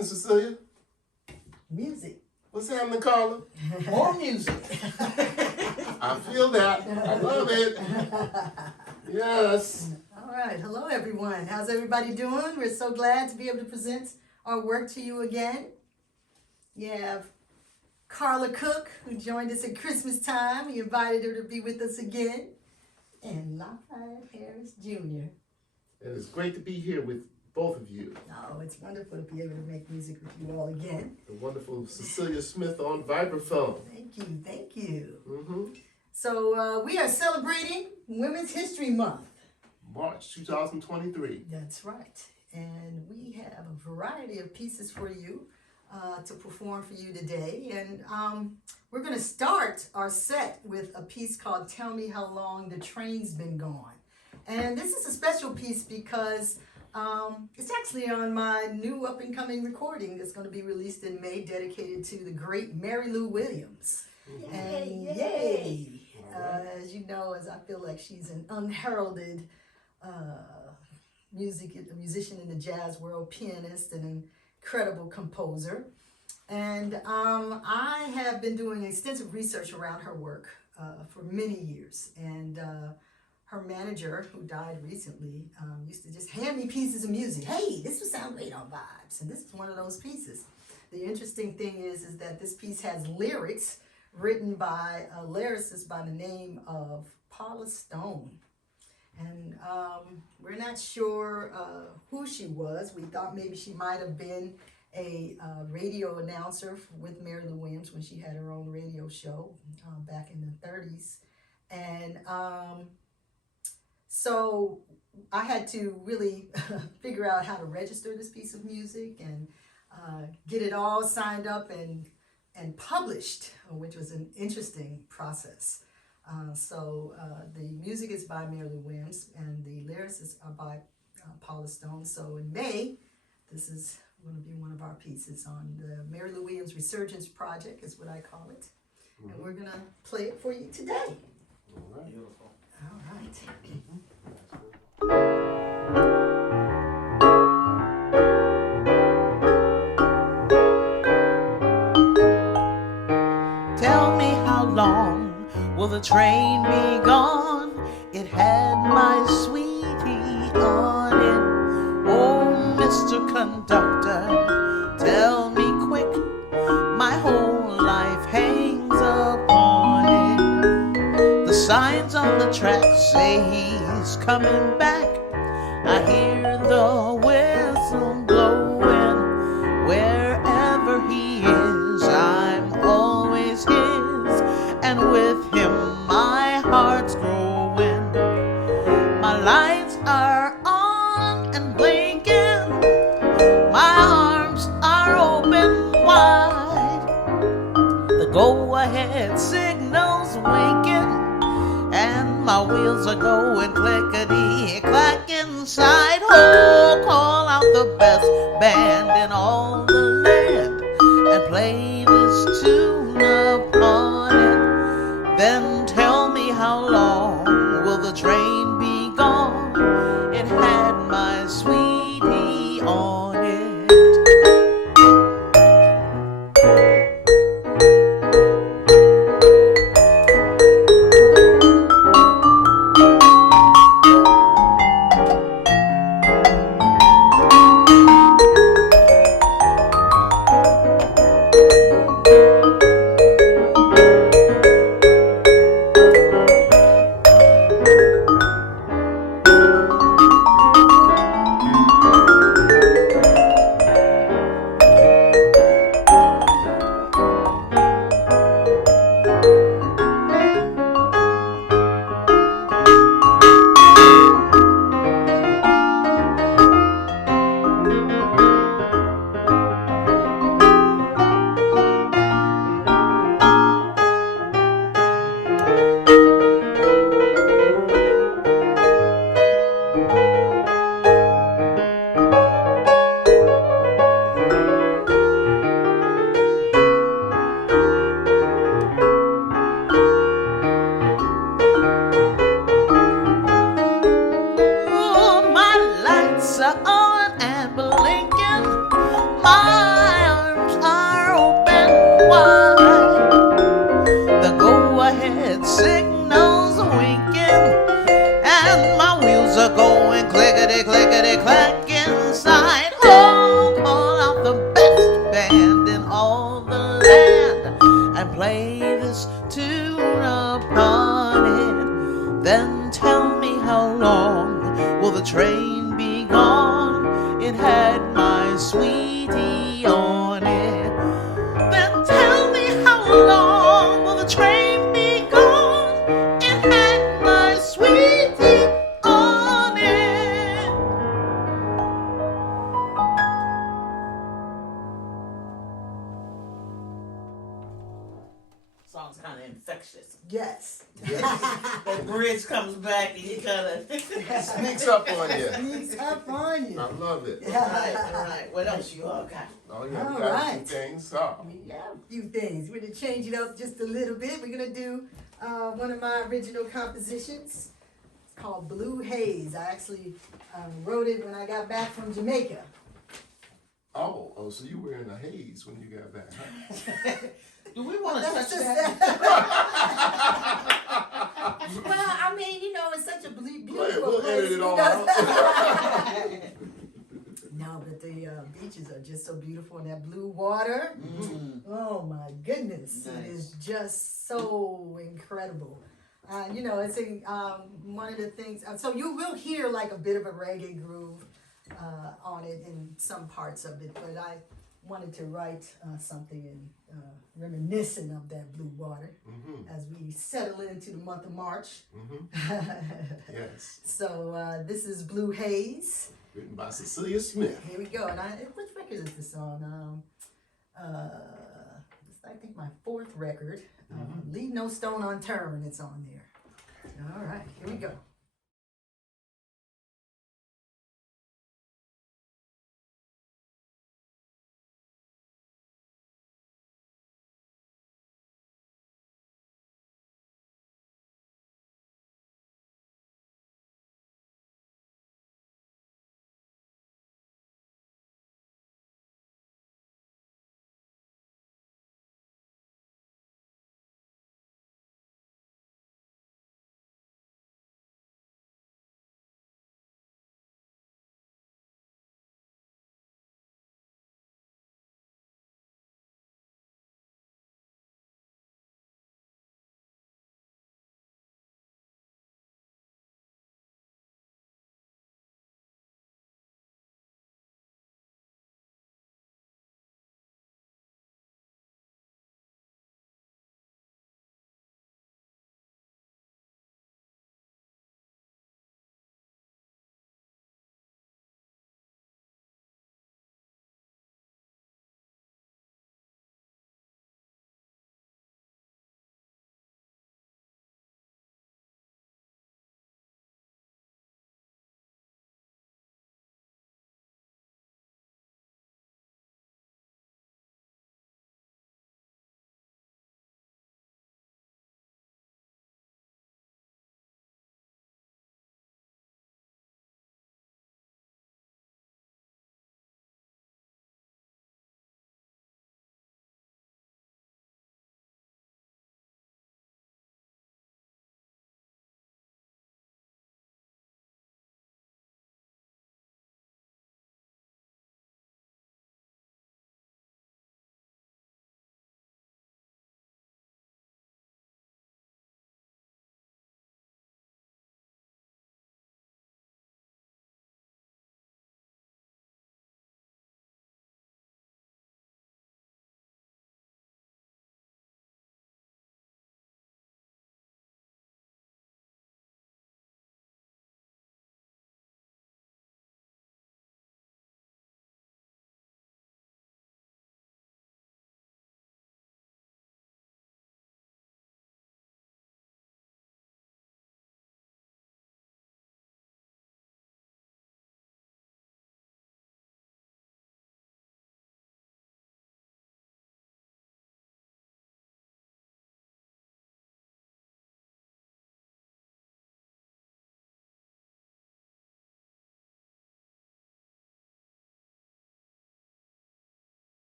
happening, Cecilia? Music. What's happening, Carla? More music. I feel that. I love it. Yes. All right. Hello, everyone. How's everybody doing? We're so glad to be able to present our work to you again. You have Carla Cook, who joined us at Christmas time. We invited her to be with us again. And Lafayette Harris Jr. And it's great to be here with both of you. Oh, it's wonderful to be able to make music with you all again. The wonderful Cecilia Smith on vibraphone. Thank you. Thank you. Mm-hmm. So we are celebrating Women's History Month. March 2023. That's right. And we have a variety of pieces for you to perform for you today. And we're going to start our set with a piece called Tell Me How Long the Train's Been Gone. And this is a special piece because it's actually on my new up-and-coming recording that's going to be released in May, dedicated to the great Mary Lou Williams. Mm-hmm. And yay! As you know, as I feel like she's an unheralded musician in the jazz world, pianist, and an incredible composer. And I have been doing extensive research around her work for many years. And her manager, who died recently, used to just hand me pieces of music. Hey, this would sound great on Vibes. And this is one of those pieces. The interesting thing is that this piece has lyrics written by a lyricist by the name of Paula Stone. And we're not sure who she was. We thought maybe she might have been a radio announcer with Mary Lou Williams when she had her own radio show back in the 30s. And so I had to really figure out how to register this piece of music and get it all signed up and published, which was an interesting process. So the music is by Mary Lou Williams and the lyricists are by Paula Stone. So in May, this is going to be one of our pieces on the Mary Lou Williams Resurgence Project, is what I call it. Mm-hmm. And we're going to play it for you today. All right. Beautiful. All right. Tell me how long will the train be gone? It had my sweetie on it. Oh, Mr. Conductor, tell me quick. My whole life hangs upon it. The signs on the track say he's coming back. I hear the whistle blowing. Wherever he is, I'm always his. And with him, my heart's growing. My lights are on and blinking. My arms are open wide. The go-ahead signal's winking. And my wheels are going clickety-clack inside. Oh, call out the best band in all the land and play this tune upon it. Then tell me how long will the train be gone? It had my sweetie on it. play this tune upon it. Then tell me how long will the train be gone? It had my sweetie on it. Then tell me how long will the train be gone? It had my sweetie on it. Song's kind of infectious. Yes. That bridge comes back and you kind of Sneaks up on you. Sneaks up on you. I love it. right. What else you all got? Oh yeah, we All got a right. few things. So. We have a few things. We're going to change it up just a little bit. We're going to do one of my original compositions. It's called Blue Haze. I actually wrote it when I got back from Jamaica. Oh, so you were in a haze when you got back, huh? Do we want to touch That's just that? Well, I mean, you know, it's such a beautiful Go ahead, we'll place. edit it all because- out. No, but the beaches are just so beautiful, and that blue water. Mm. Oh my goodness, Nice. it is just so incredible. You know, it's one of the things. So you will hear like a bit of a reggae groove on it in some parts of it, but I wanted to write something reminiscent of that blue water as we settle into the month of March. Yes. So this is Blue Haze. Written by Cecilia Smith. Here we go. And which record is this on? It's I think my 4th record. Leave No Stone Unturned. It's on there. All right, here we go.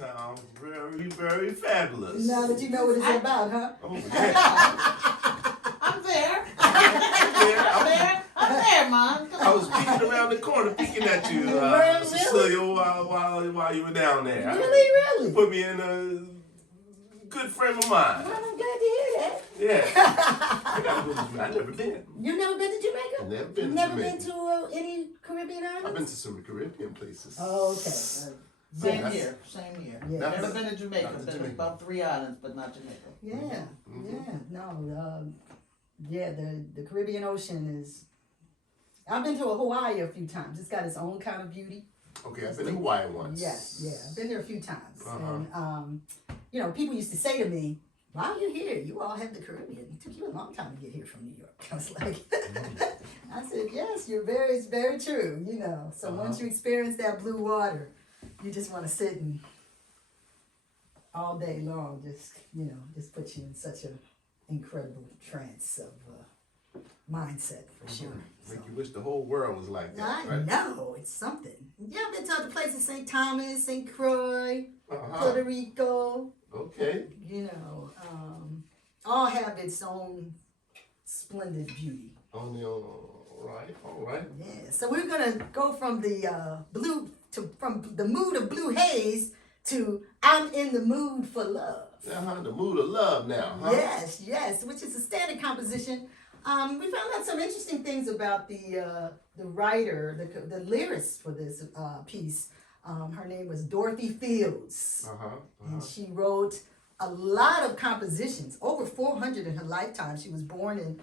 sounds very, very fabulous. Now that you know what it's about, huh? Oh, yeah. I'm there. Yeah, I'm there, Mom. I was peeking around the corner, peeking at you, Really? Cecilia, while you were down there. Really? Put me in a good frame of mind. Well, I'm glad to hear that. Yeah. I gotta go to Jamaica. I've never been. You never been to Jamaica? Never been to Never Jamaica. been to any Caribbean islands? I've been to some Caribbean places. Oh, okay. Same That's- here. Same here. Yeah. Never been to Jamaica. Not to Been to Jamaica. about 3 islands, but not Jamaica. Yeah, Mhm. yeah, no, yeah, the Caribbean Ocean is. I've been to Hawaii a few times. It's got its own kind of beauty. Okay, I've been to Hawaii once. Yeah, I've been there a few times, Uh-huh. and you know, people used to say to me, "Why are you here? You all have the Caribbean. It took you a long time to get here from New York." I was like, I said, "Yes, it's very true. You know, so once you experience that blue water, you just want to sit and all day long, just put you in such an incredible trance of mindset for sure." Make So. you wish the whole world was like that, I right? know, it's something. Yeah, I've been to other places, St. Thomas, St. Croix, Uh-huh. Puerto Rico, Okay. you know, all have its own splendid beauty. All right, all right. Yeah, so we're gonna go from the from the mood of blue haze to I'm in the mood for love. The mood of love now, huh? Yes, which is a standard composition. We found out some interesting things about the writer, the lyricist for this piece. Her name was Dorothy Fields, and she wrote a lot of compositions, over 400 in her lifetime. She was born in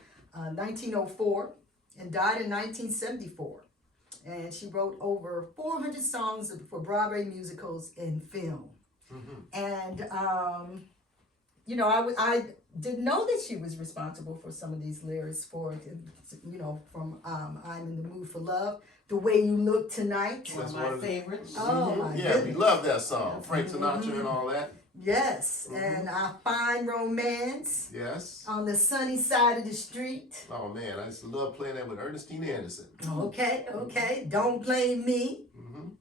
1904 and died in 1974. And she wrote over 400 songs for Broadway musicals and film. And you know, I didn't know that she was responsible for some of these lyrics from I'm in the mood for love, The Way You Look Tonight. One of my favorites. Oh my Yeah, goodness. we love that song. Frank Sinatra and all that. Yes, and I Find Romance Yes. on the Sunny Side of the Street. Oh man, I used to love playing that with Ernestine Anderson. Okay. Don't Blame Me.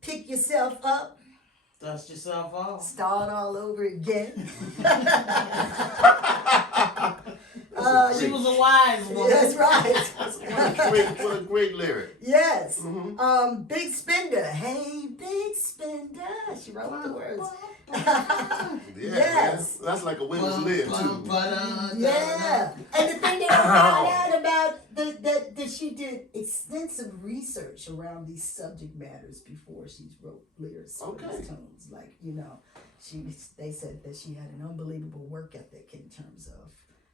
Pick Yourself Up. Dust yourself off. Start all over again. She was a wise woman. That's right. What a great lyric. Yes. Big Spender. Hey, Big Spender. She wrote the words. Yeah, Yes. man. That's like a women's lib too. Yeah. And the thing that I found out about that she did extensive research around these subject matters before she wrote lyrics for these tunes. Like, you know, they said that she had an unbelievable work ethic in terms of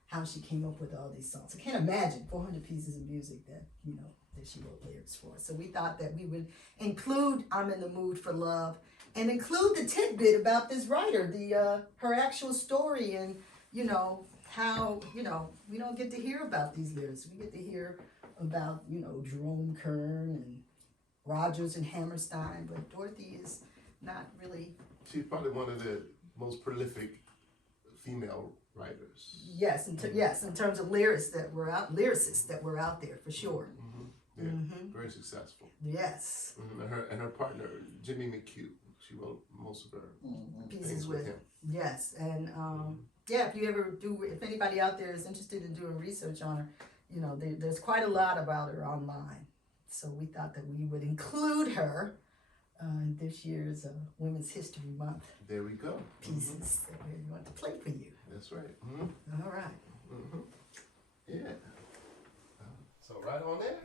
how she came up with all these songs. I can't imagine 400 pieces of music that she wrote lyrics for. So we thought that we would include I'm in the Mood for Love and include the tidbit about this writer, her actual story, and how we don't get to hear about these lyrics. We get to hear about Jerome Kern and Rodgers and Hammerstein, but Dorothy is not really. She's probably one of the most prolific female writers. Yes, in terms of lyricists that were out there for sure. Yeah, very successful. Yes. And her partner Jimmy McHugh. She wrote most of her Pieces with him. Yes, and if anybody out there is interested in doing research on her, there's quite a lot about her online. So we thought that we would include her in this year's Women's History Month. There we go. Pieces that we want to play for you. That's right. All right. Yeah. So right on there.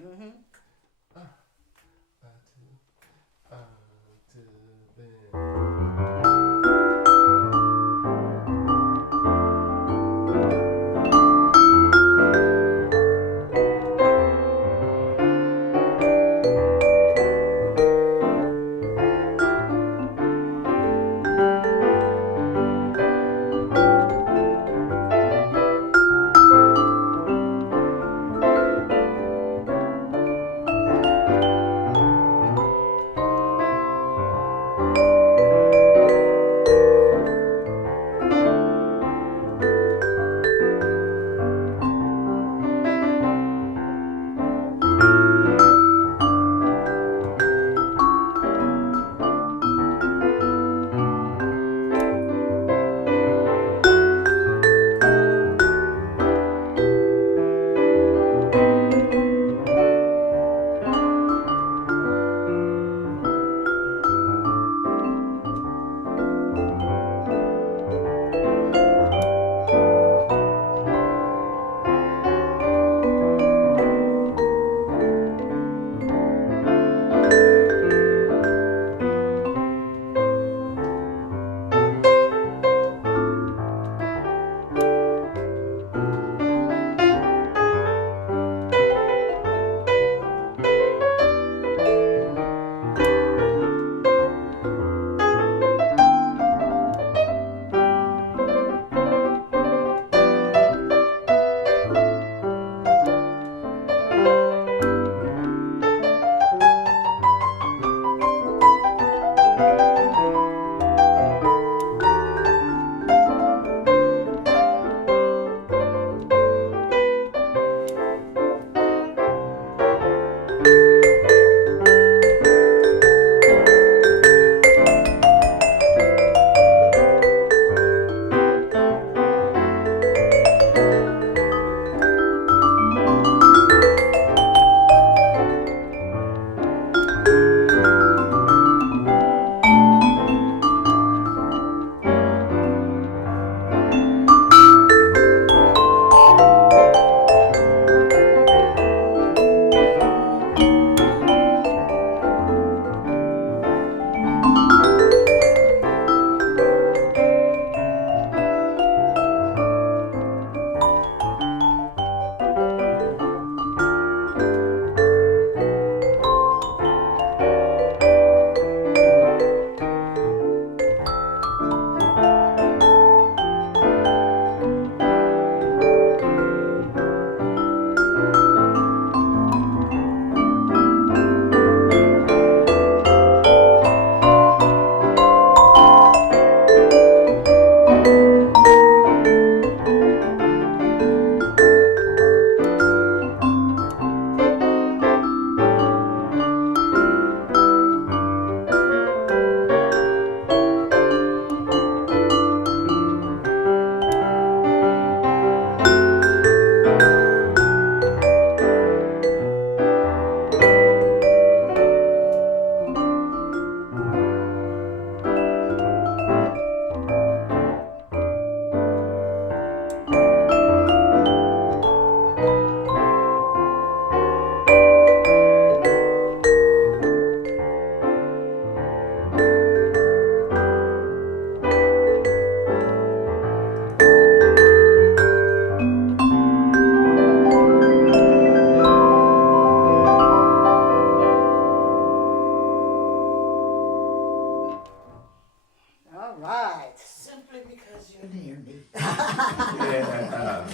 Because you're near me. Yeah.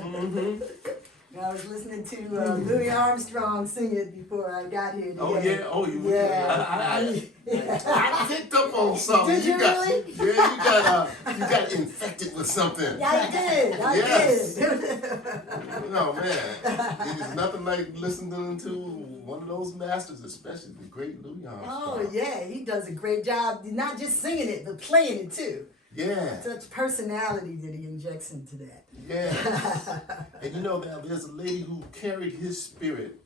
Mm-hmm. I was listening to Louis Armstrong sing it before I got here today. Oh yeah. Oh, you. Yeah. I picked up on something. Did you really? Yeah, you got infected with something. I did. I Yes. did. No man, it is nothing like listening to one of those masters, especially the great Louis Armstrong. Oh yeah, he does a great job, not just singing it, but playing it too. Yeah. Such personality that he injects into that. Yeah. And you know that there's a lady who carried his spirit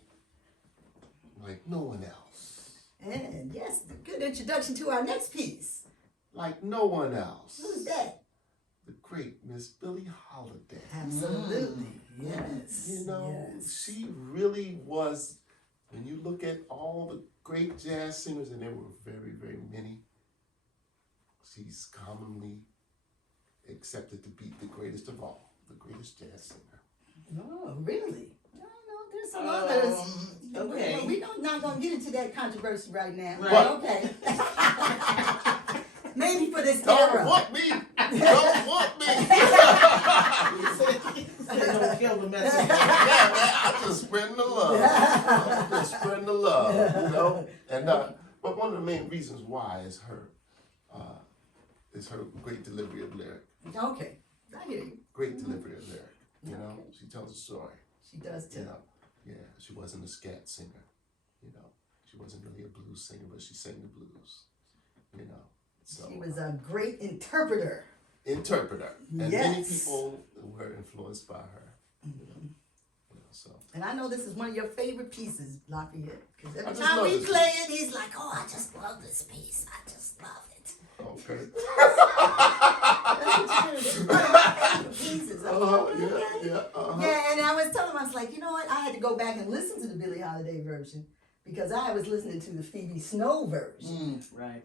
like no one else. And yes, good introduction to our next piece. Like no one else. Who's that? The great Miss Billie Holiday. Absolutely. Yes. You know, yes. she really was, when you look at all the great jazz singers, and there were very, very many, she's commonly accepted to be the greatest of all, the greatest jazz singer. Oh, really? No, there's some others. Okay. Well, we're not going to get into that controversy right now. Right. Okay. Maybe for this Don't era. want me! Don't want me! Don't kill the messenger. Yeah, man, I'm just spreading the love. I'm just spreading the love, you know? And but one of the main reasons why is her great delivery of lyric. Okay. I hear you. Great delivery of lyric. You know, Okay. she tells a story. She does too. You know, yeah, she wasn't a scat singer. You know, she wasn't really a blues singer, but she sang the blues. You know, so She was a great interpreter. interpreter, and Yes. many people were influenced by her. You know, so And I know this is one of your favorite pieces, Lafayette. Because I every just time love we this play it, he's like, oh, I just love this piece. I just love it. okay. That's what you do. This is one of my favorite pieces. I'm like, okay. Yeah. Yeah, and I was telling him, I was like, you know what? I had to go back and listen to the Billie Holiday version because I was listening to the Phoebe Snow version. Right.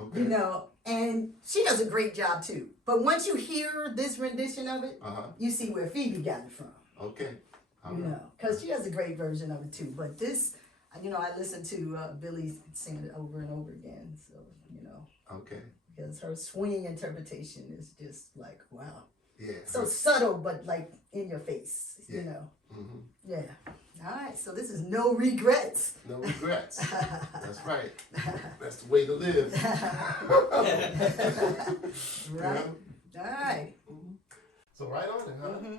Okay. You know, and she does a great job too. But once you hear this rendition of it, you see where Phoebe got it from. Okay. All You right. know, because she has a great version of it too. But this, you know, I listened to Billie sing it over and over again. So, you know, Okay. because her swinging interpretation is just like, wow. Yeah. So subtle, but like in your face, you Yeah. know. Mhm. Yeah. All right. So this is No Regrets. No regrets. That's right. That's the way to live. Right. All right. So right on it, huh?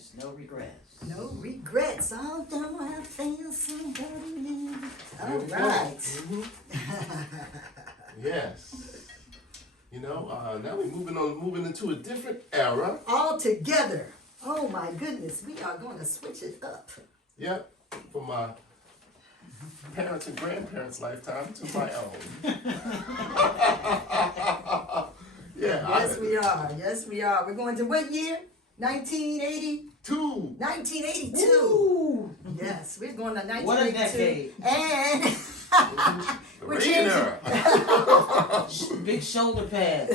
Nice. No regrets. No regrets, although I feel somebody new. All There we go. right. Mhm. Yes. You know, now we're moving into a different era. All together. Oh my goodness, we are going to switch it up. Yep, from my parents and grandparents' lifetime to my own. Yeah. Yes, we are. Yes, we are. We're going to what year? 1980? 1982. Ooh. Yes, we're going to 1982. What a decade. And The we're Reagan changing. era. Big shoulder pads.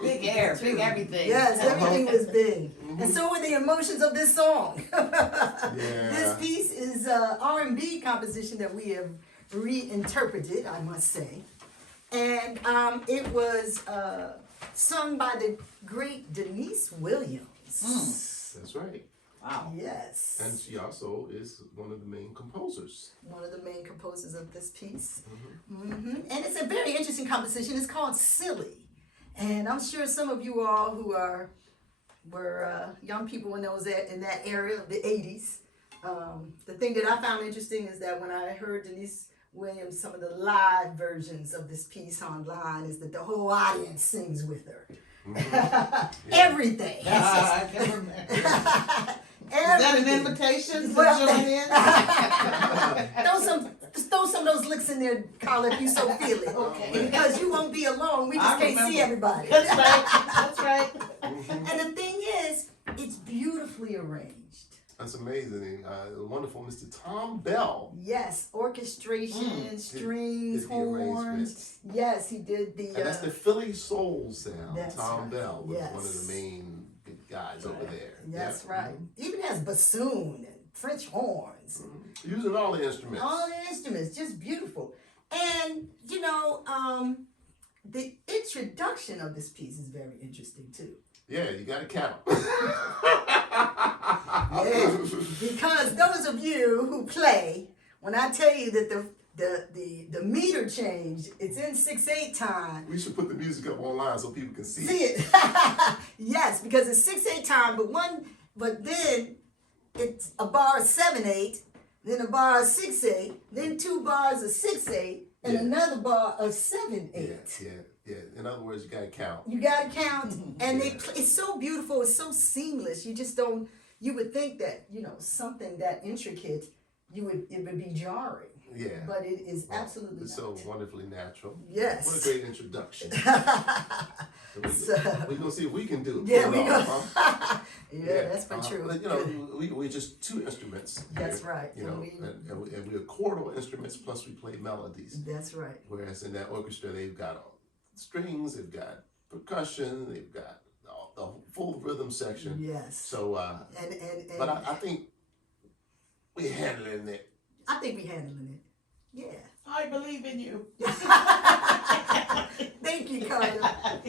Big hair. Big everything. Yes, everything was big. And so were the emotions of this song. Yeah. This piece is R&B composition that we have reinterpreted, I must say. And it was sung by the great Denise Williams. That's right. Wow. Yes. And she also is one of the main composers. One of the main composers of this piece. And it's a very interesting composition. It's called Silly. And I'm sure some of you all who were young people in that area of the 80s. The thing that I found interesting is that when I heard Denise Williams, some of the live versions of this piece online, is that the whole audience sings with her. Everything. I can remember. Is that an invitation to Well, join in? throw some of those licks in there, Carla, if you so feel it. Okay. Because you won't be alone. We just I can't see remember. everybody. That's right. That's right. And the thing is, it's beautifully arranged. That's amazing. The wonderful Mr. Tom Bell. Yes, orchestration, strings, did the horns. arrangements. Yes, he did the. And that's the Philly soul sound. That's Tom right. Bell was one of Yes. the main big guys over there. That's Yeah. right. Even has bassoon and French horns. Using all the instruments. All the instruments, just beautiful. And, you know, the introduction of this piece is very interesting too. Yeah, you got to count. Yeah, because those of you who play, when I tell you that the meter changed, it's in 6/8 time. We should put the music up online so people can see See it? Yes, because it's 6/8 time, but then it's a bar of 7/8, then a bar of 6/8, then 2 bars of 6/8, and Yeah. another bar of 7/8. Yeah. In other words, you got to count. You gotta count, and Yeah. it's so beautiful, it's so seamless. You just don't. You would think that something that intricate, it would be jarring, Yeah. but it is absolutely It's not. so wonderfully natural. Yes. What a great introduction. So- We're going to see if we can do it. Yeah, Pull we it go. off, huh? Yeah, that's for true. But, we're just 2 instruments. That's here, right. And we're chordal instruments, plus we play melodies. That's right. Whereas in that orchestra, they've got all strings, they've got percussion, they've got the full rhythm section. Yes. So, And but I think we're handling it. I think we're handling it. Yeah. I believe in you. Thank you, Carla.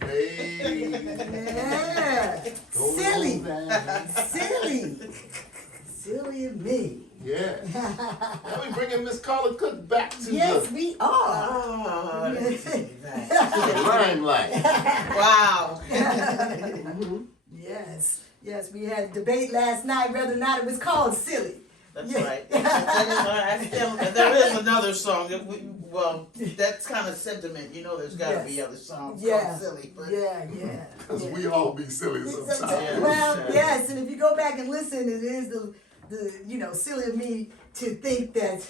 Hey, Yeah. don't Silly. do that. Silly of me. Yeah. Now we bringing Miss Carla Cook back to Yes, the we are. Oh, limelight. wow. Yes, we had a debate last night whether or not it was called silly. That's Yeah. right. And there is another song. Well, that's kind of sentiment. You know, there's got to be Yes. other songs Yeah. called silly. But Yeah. Because we all be silly sometimes. Yeah. Well, yes, and if you go back and listen, it is the silly of me to think that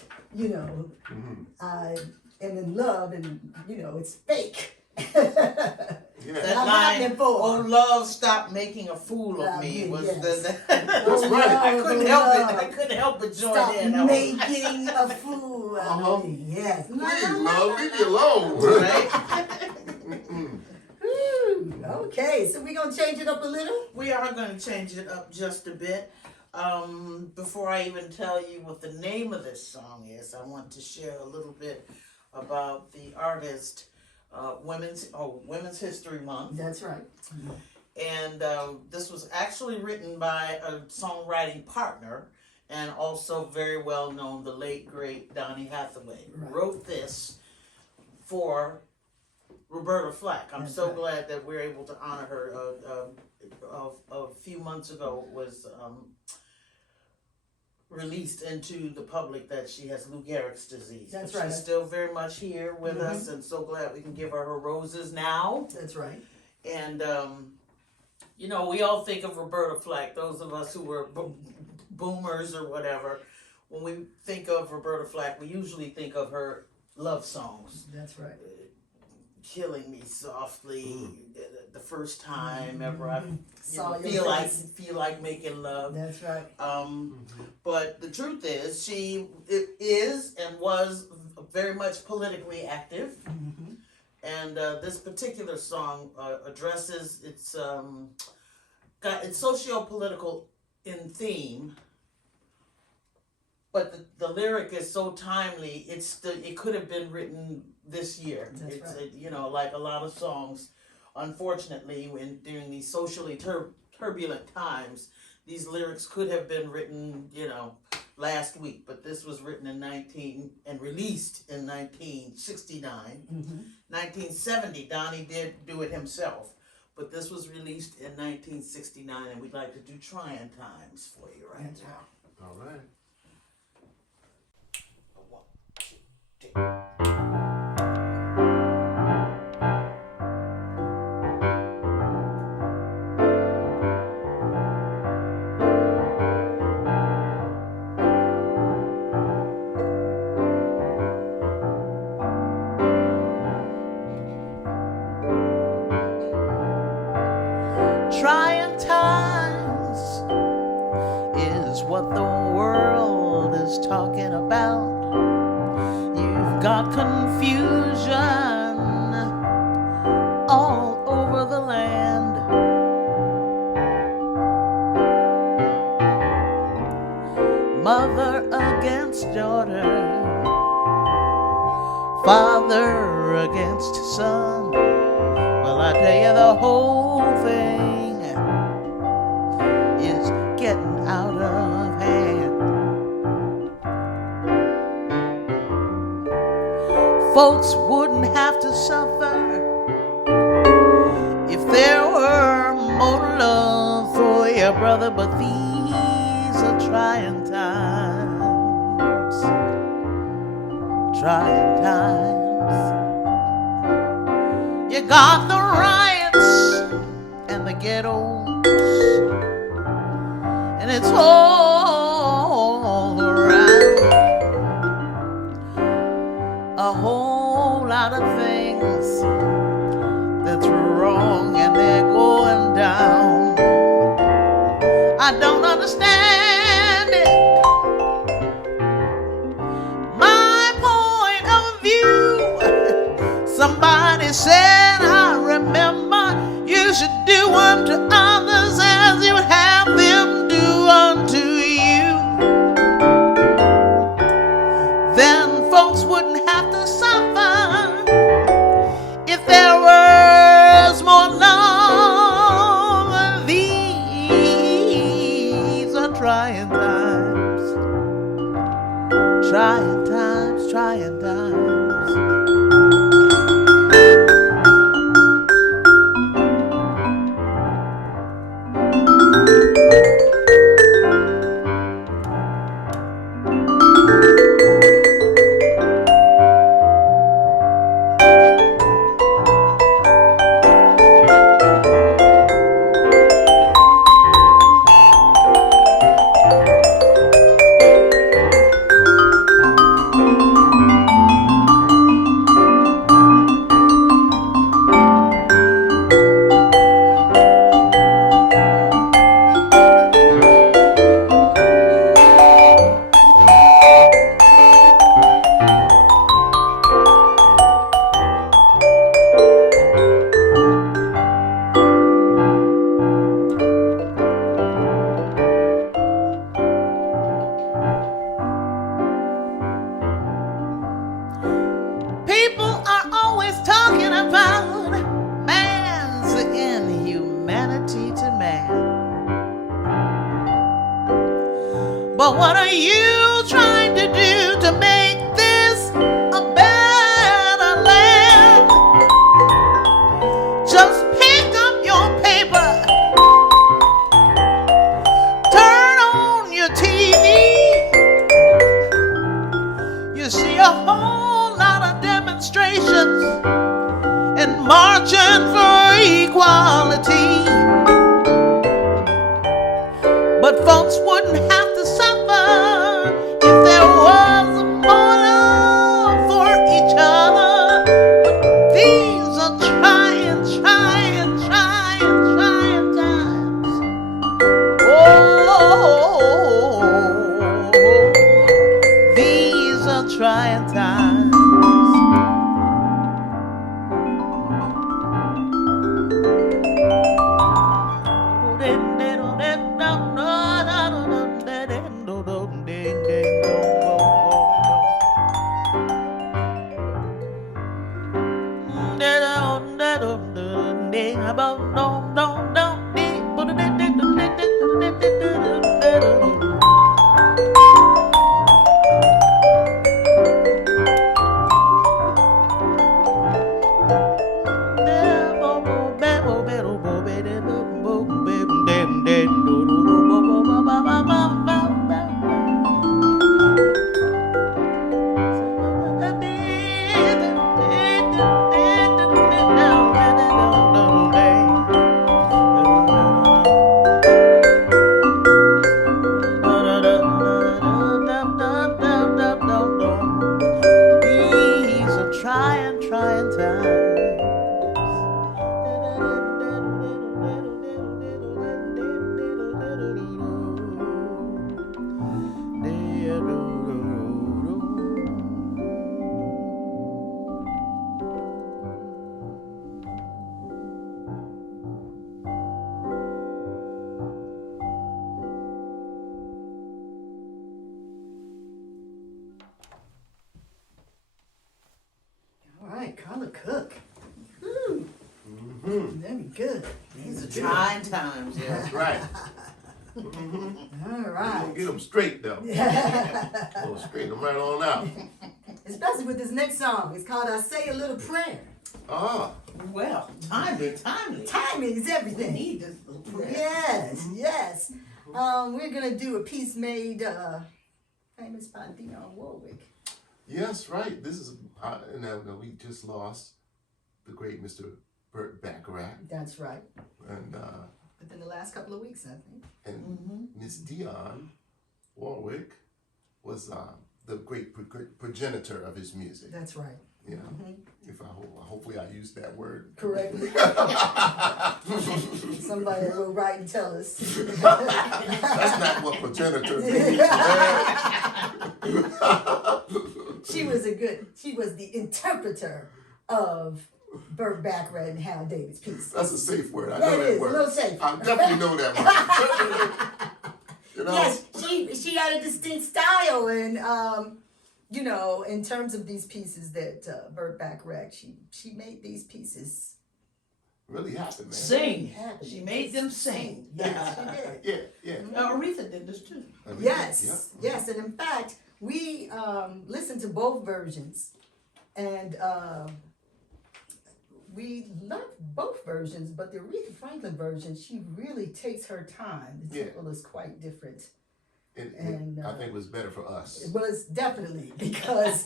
I am in love and it's fake. Yeah. that I'm line, not for. "Oh love, stop making a fool of me," was Yes. That's right. I couldn't help it. I couldn't help but join Stop in. making a fool out of me. Yes. Please, love, leave me alone. Right? Whew. Okay, so we're gonna change it up a little. We are going to change it up just a bit. Before I even tell you what the name of this song is, I want to share a little bit about the artist. Women's History Month, That's right. and this was actually written by a songwriting partner and also very well known, the late great Donny Hathaway. Right. Wrote this for Roberta Flack. I'm That's so right. glad that we're able to honor her. A few months ago was released into the public that she has Lou Gehrig's disease. That's But right. She's still very much here with us, and so glad we can give her roses now. That's right. And we all think of Roberta Flack. Those of us who were boomers or whatever, when we think of Roberta Flack, we usually think of her love songs. That's right. Killing Me Softly, the first time ever I Saw your feel face. like making love. That's right. But the truth is, she is and was very much politically active. And this particular song addresses it's socio-political in theme, but the lyric is so timely. It could have been written this year. That's It's right. like a lot of songs, unfortunately, during these socially turbulent times, these lyrics could have been written, last week, but this was written and released in 1969. 1970, Donnie did do it himself, but this was released in 1969, and we'd like to do Trying Times for you right That's now. All right. One, two, three. Trying times is what the world is talking about. You've got confusion all over the land. Mother against daughter, father against son. Well, I tell you, the whole thing is getting out of hand. Folks wouldn't have to suffer if there were more love for your brother, but these are trying times. Trying times. You got the riots and the ghettos, and it's all around. A whole lot of things that's wrong, and they're going down. I don't understand it. My point of view. Somebody said, I remember, you should do unto others as you would have them do unto you. Then folks wouldn't have But what are you trying to do to make this a better land? Just pick up your paper, turn on your TV. You see a whole lot of demonstrations and marching for equality. But folks wouldn't have to suffer if there was more love for each other. But these are trying times. Oh, these are trying times. Trying All right, Carla Cook. Woo. Very good. These are trying times, yeah. That's right. All We're right. gonna get them straight though. We'll straighten them right on out. Especially with this next song. It's called I Say a Little Prayer. Ah, Well, timely. Timing is We everything. need this little prayer. Yes, yes. We're going to do a piece made famous by Dionne Warwick. yes, right. This is we just lost the great Mr. Burt Bacharach, That's right. and Within the last couple of weeks, I think. Miss Dionne Warwick was the great progenitor of his music. That's right. Yeah. If hopefully I used that word Correctly. Somebody will write and tell us. That's not what progenitor means. She was the interpreter of Burt Bacharach and Hal David's piece. That's a safe word. I That know that is word. a little safe. I definitely know that word. You know? Yes, she had a distinct style, and in terms of these pieces that Burt Bacharach, she made these pieces Really happened, man. Sing. happen. She made them sing. Yes, she did. Yeah. Aretha did this too. Yes, yes, and in fact, we listened to both versions, and we loved both versions. But the Aretha Franklin version, she really takes her time. The tempo is quite different. And I think it was better for us. It was definitely because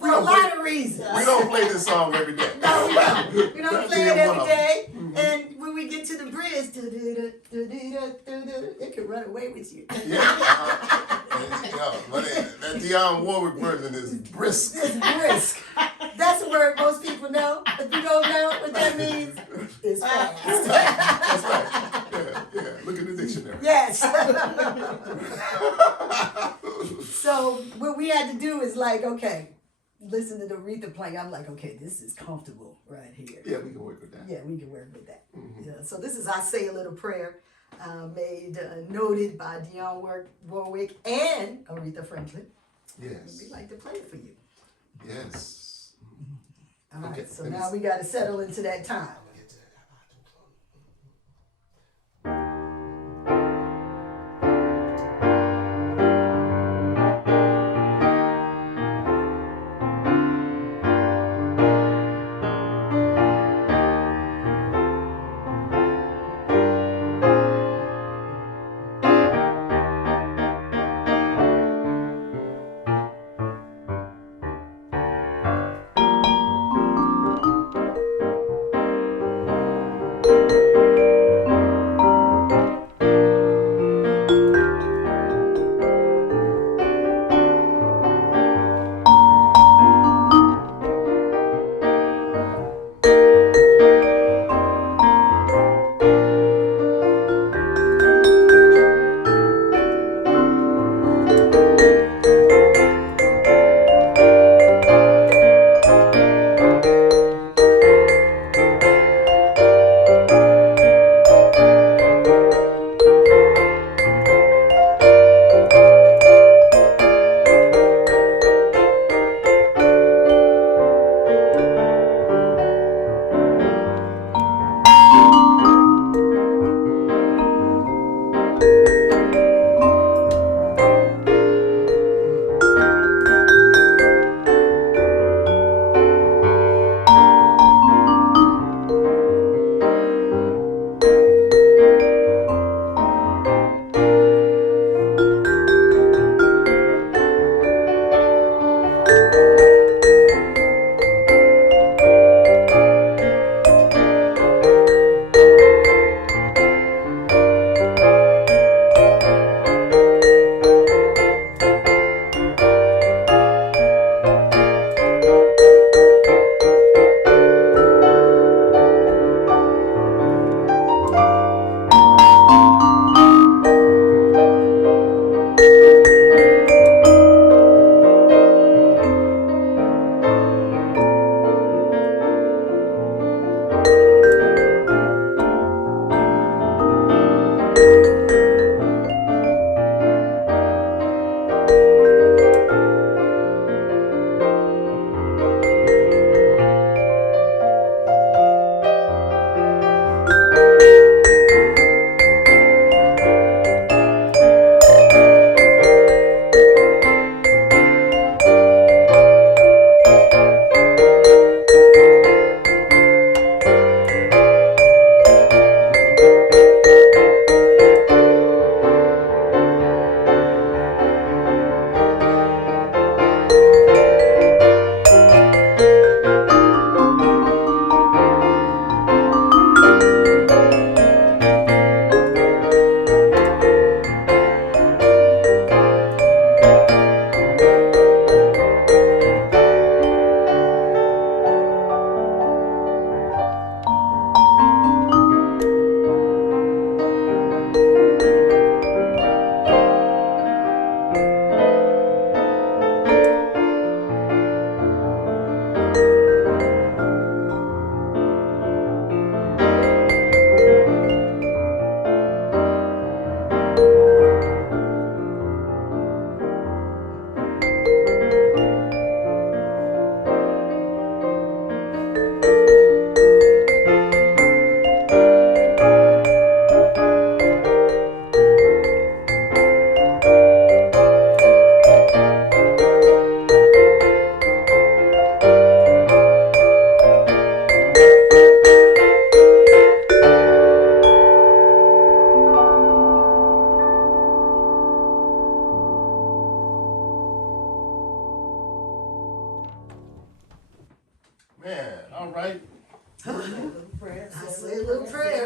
for a lot of reasons. We don't play this song every day. No, we don't. We don't play it every day. Mm-hmm. And when we get to the bridge, it can run away with you. But that Dionne Warwick version is brisk. It's brisk. That's a word most people know. If you don't know what that means, it's fast. That's right. Yeah. Look at the dictionary. Yes. So what we had to do is okay, listen to the Aretha playing. I'm like, okay, this is comfortable right here. Yeah, we can work with that. Yeah, we can work with that. Mm-hmm. Yeah. So this is I Say a Little Prayer, noted by Dionne Warwick and Aretha Franklin. Yes. We'd like to play it for you. Yes. All right, Okay, so let me now we got to settle into that time.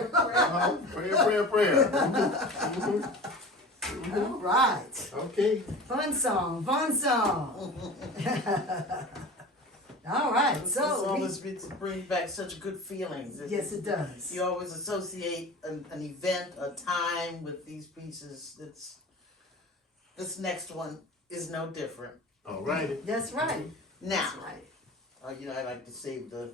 prayer. Prayer. All right. Okay. Fun song. All right. This So, always brings back such good feelings. yes, it does. You always associate an event, a time with these pieces. This next one is no different. All righty. That's right. Now, That's right. I like to save the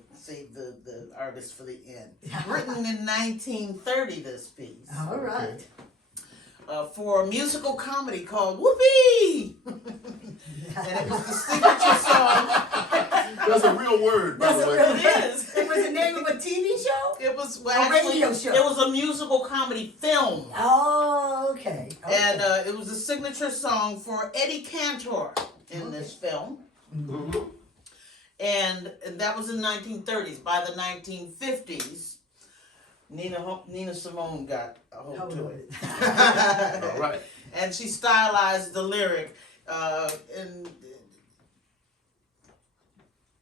artist for the end. Written in 1930, this piece. All right. For a musical comedy called Whoopee! And it was the signature song. That's a real word, by That's the a way. real- It is. It was the name of a TV show? It was A radio show. It was a musical comedy film. Oh, okay. And it was a signature song for Eddie Cantor in this film. Mhm. And that was in the 1930s. By the 1950s, Nina Simone got a hold to it. All right. And she stylized the lyric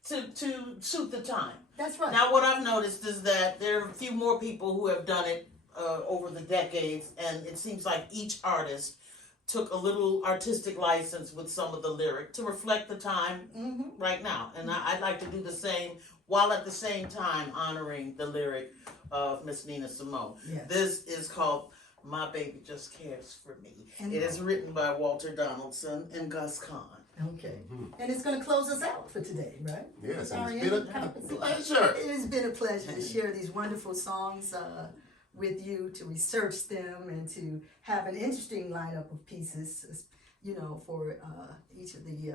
to suit the time. That's right. Now, what I've noticed is that there are a few more people who have done it over the decades, and it seems like each artist took a little artistic license with some of the lyric to reflect the time right now. And I'd like to do the same, while at the same time honoring the lyric of Miss Nina Simone. Yes. This is called My Baby Just Cares for Me. And- It is written by Walter Donaldson and Gus Kahn. Okay. And it's going to close us out for today, right? Yes, Sorry, it's been a happens. pleasure. It has been a pleasure to share these wonderful songs with you, to research them, and to have an interesting lineup of pieces, you know, for each of the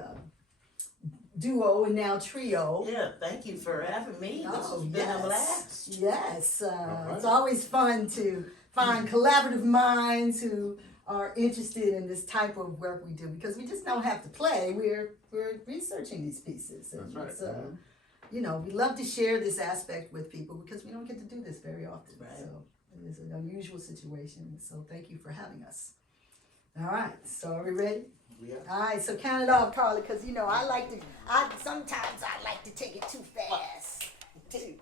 duo and now trio. Yeah, thank you for having me. This has Oh, been a blast. Yes. right. It's always fun to find collaborative minds who are interested in this type of work we do, because we just don't have to play. We're researching these pieces. And That's right. it's, you know, we love to share this aspect with people because we don't get to do this very often. Right. So it is an unusual situation. So thank you for having us. All right. So are we ready? Yeah. All right. So count it off, Carly, because you know sometimes I like to take it too fast. Two.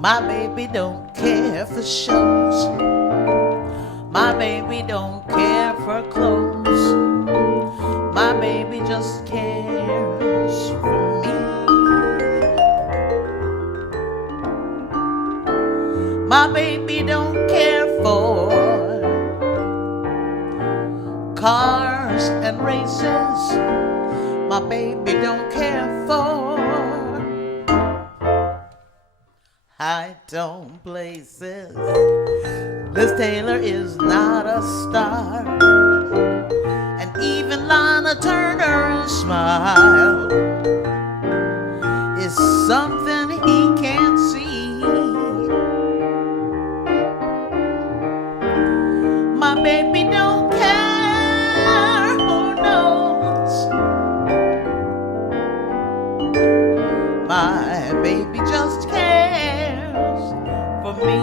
My baby don't care for shows. My baby don't care for clothes. My baby just cares for me. My baby don't care for cars and races. My baby don't care for high tone places. Liz Taylor is not a star, and even Lana Turner's smile is something he can't see. My baby don't care who knows. My baby just cares for me.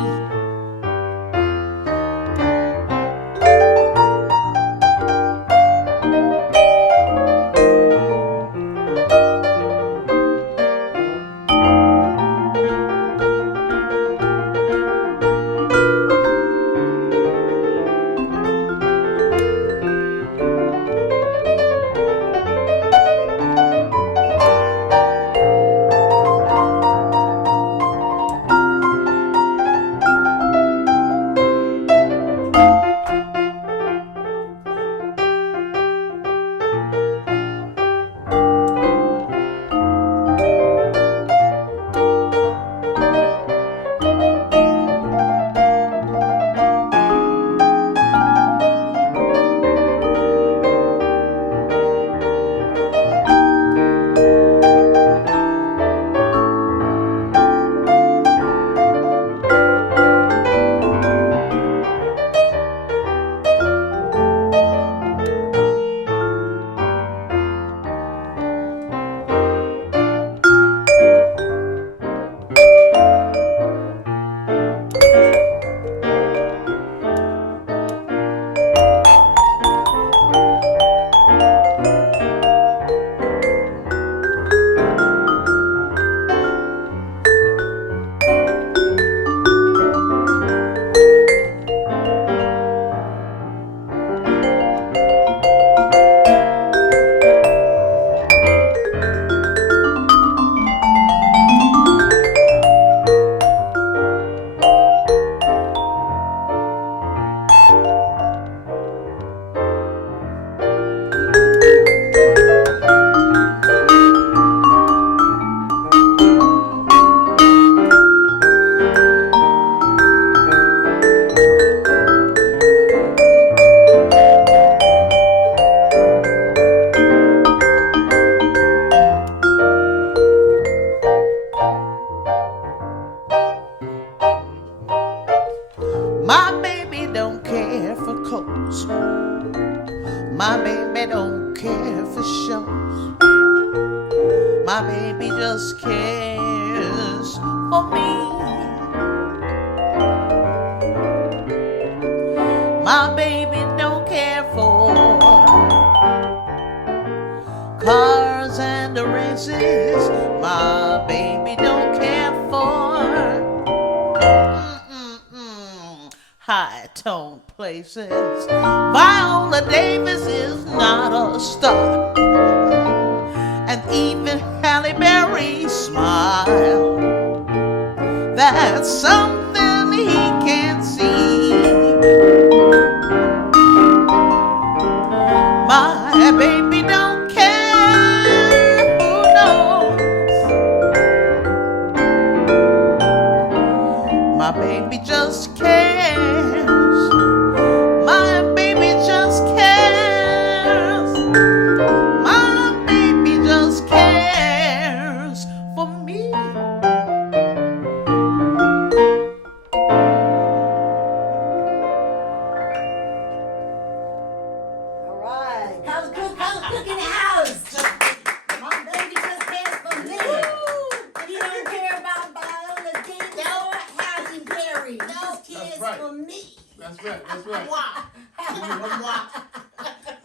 just cares for me. My baby don't care for cars and the races. My baby don't care for high tone places. Viola Davis is not a star, and even Halle Berry's smile, that's something he can't see. My baby don't care, who knows? My baby just cares. My baby just cares. My baby just cares for me. All right, color cook in the house. My baby just cares for me. He don't care about Viola Davis or Halle Berry. No kids right. for me. That's right. That's right.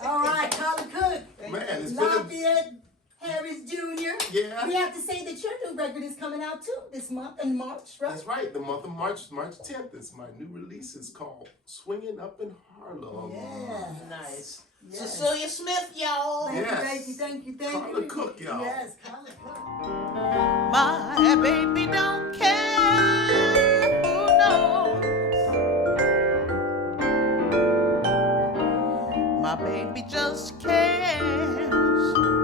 All right, color cook. Man, it's been Lafayette Harris Jr. Yeah. We have to say that your new record is coming out too this month in March, right? That's right. The month of March 10th. It's my new release. It's called "Swinging Up in Harlem." Yeah. Nice. Yes. Cecilia Smith, y'all. Thank you. Carla Cook, y'all. Yes, color cook. My baby don't care, who knows? My baby just cares.